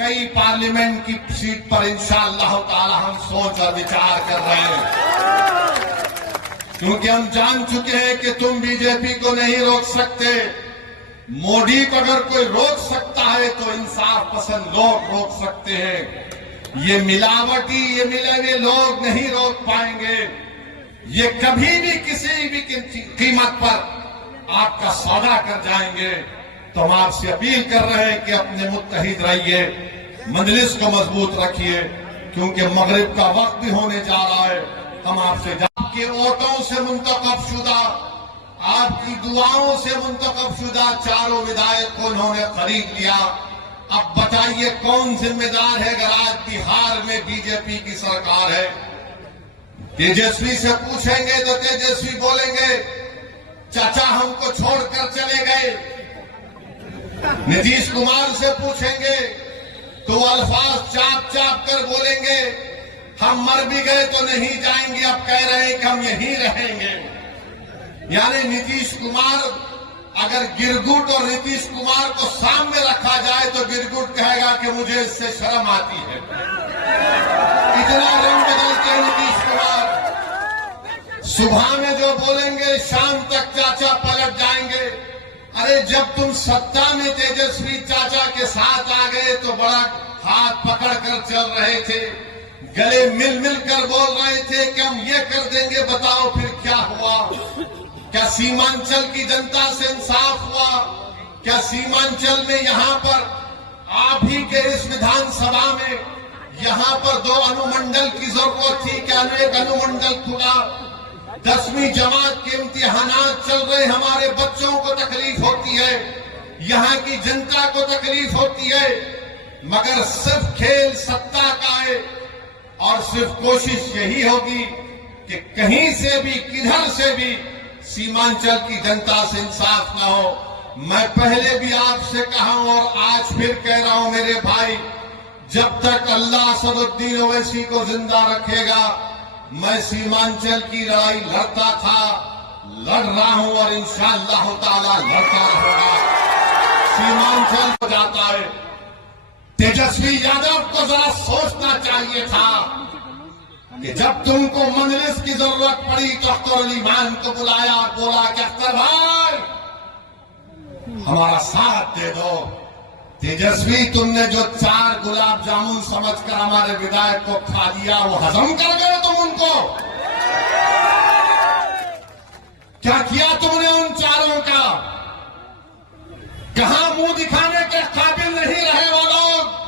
कई पार्लियामेंट की सीट पर इंशाअल्लाह ताला हम सोच और विचार कर रहे हैं, क्योंकि हम जान चुके हैं कि तुम बीजेपी को नहीं रोक सकते। मोदी को अगर कोई रोक सकता है तो इंसाफ पसंद लोग रोक सकते हैं। ये मिलावटी, ये मिले हुए लोग नहीं रोक पाएंगे। ये कभी भी किसी भी कीमत पर आपका सौदा कर जाएंगे। तो हम आपसे अपील कर रहे हैं कि अपने मुत्तहिद रहिए, मजलिस को मजबूत रखिए, क्योंकि मगरिब का वक्त भी होने जा रहा है। हम आपसे आपके वोटों से मुंतखब शुदा, आपकी दुआओं से मुंतखब शुदा चारों विधायक को उन्होंने खरीद लिया। अब बताइए कौन जिम्मेदार है अगर आज बिहार में बीजेपी की सरकार है? तेजस्वी से पूछेंगे तो तेजस्वी बोलेंगे चाचा हमको छोड़कर चले गए। नीतीश कुमार से पूछेंगे तो अल्फाज चाप चाप कर बोलेंगे हम मर भी गए तो नहीं जाएंगे, अब कह रहे हैं कि हम यहीं रहेंगे। यानी नीतीश कुमार, अगर गिरगुट और नीतीश कुमार को सामने रखा जाए तो गिरगुट कहेगा कि मुझे इससे शर्म आती है। इतना रंग बदलते नीतीश कुमार, सुबह में जो बोलेंगे शाम तक चाचा पलट जाएंगे। अरे जब तुम सत्ता में तेजस्वी चाचा के साथ आ गए तो बड़ा हाथ पकड़कर चल रहे थे, गले मिल मिल कर बोल रहे थे कि हम ये कर देंगे। बताओ फिर क्या हुआ? क्या सीमांचल की जनता से इंसाफ हुआ? क्या सीमांचल में यहां पर आप ही के इस विधानसभा में यहां पर 2 अनुमंडल की जरूरत थी? क्या एक अनुमंडल खुला? 10वीं जमात के इम्तिहानात चल रहे, हमारे बच्चों को तकलीफ होती है, यहां की जनता को तकलीफ होती है, मगर सिर्फ खेल सत्ता का है और सिर्फ कोशिश यही होगी कि कहीं से भी किधर से भी सीमांचल की जनता से इंसाफ ना हो। मैं पहले भी आपसे कहा हूं और आज फिर कह रहा हूं मेरे भाई, जब तक अल्लाह असदुद्दीन ओवैसी को जिंदा रखेगा मैं सीमांचल की लड़ाई लड़ता था, लड़ रहा हूं और इंशाअल्लाह ताला लड़ता रहूंगा। सीमांचल हो जाता है। तेजस्वी यादव को जरा सोचना चाहिए था कि जब तुमको मजलिस की जरूरत पड़ी तो अख्तर अली मान को बुलाया और बोला कि अख्तर भाई हमारा साथ दे दो। तेजस्वी तुमने जो 4 गुलाब जामुन समझकर हमारे विधायक को खा दिया, वो हजम कर गए तुम उनको? क्या किया तुमने उन 4 का? कहां मुंह दिखाने के काबिल नहीं रहे वो लोग?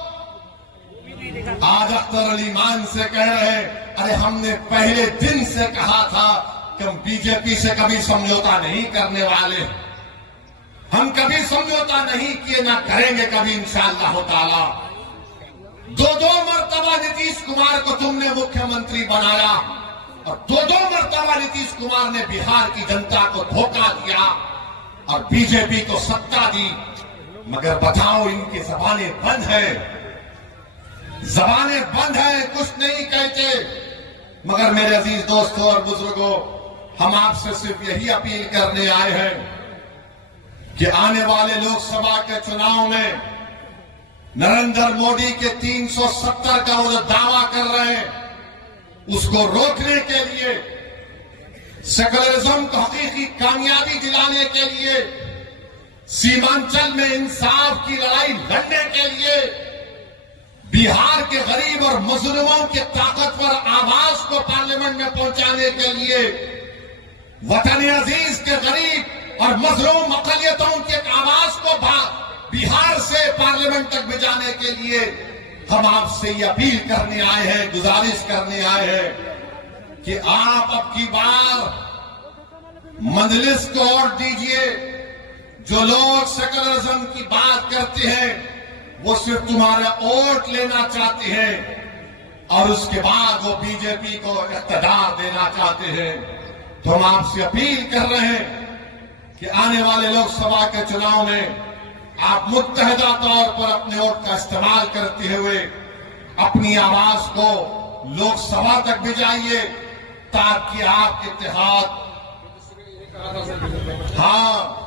आज अख्तर अली मान से कह रहे अरे हमने पहले दिन से कहा था कि हम बीजेपी से कभी समझौता नहीं करने वाले, हम कभी समझौता नहीं किए, ना करेंगे कभी इंशाअल्लाह ताला। 2 मरतबा नीतीश कुमार को तुमने मुख्यमंत्री बनाया और 2 मरतबा नीतीश कुमार ने बिहार की जनता को धोखा दिया और बीजेपी को सत्ता दी। मगर बताओ इनकी जबानें बंद है, जबानें बंद है, कुछ नहीं कहते। मगर मेरे अजीज दोस्तों और बुजुर्गों, हम आपसे सिर्फ यही अपील करने आए हैं कि आने वाले लोकसभा के चुनाव में नरेंद्र मोदी के 370 का वो जो दावा कर रहे हैं उसको रोकने के लिए, सेकुलरिज्म को हकीकी कामयाबी दिलाने के लिए, सीमांचल में इंसाफ की लड़ाई लड़ने के लिए, बिहार के गरीब और मजलूमों के ताकतवर आवाज को पार्लियामेंट में पहुंचाने के लिए, वतन अजीज के गरीब और मजलूम अकलियतों की आवाज को बिहार से पार्लियामेंट तक भिजाने के लिए हम आपसे ये अपील करने आए हैं, गुजारिश करने आए हैं कि आप अब की बार मजलिस को वोट दीजिए। जो लोग सेकुलरिज्म की बात करते हैं वो सिर्फ तुम्हारा वोट लेना चाहते हैं और उसके बाद वो बीजेपी को इख्तियार देना चाहते हैं। तो हम आपसे अपील कर रहे हैं कि आने वाले लोकसभा के चुनाव में आप मुत्तहिदा तौर पर अपने वोट का इस्तेमाल करते हुए अपनी आवाज को लोकसभा तक भिजाइए ताकि आप इत्तेहाद, हाँ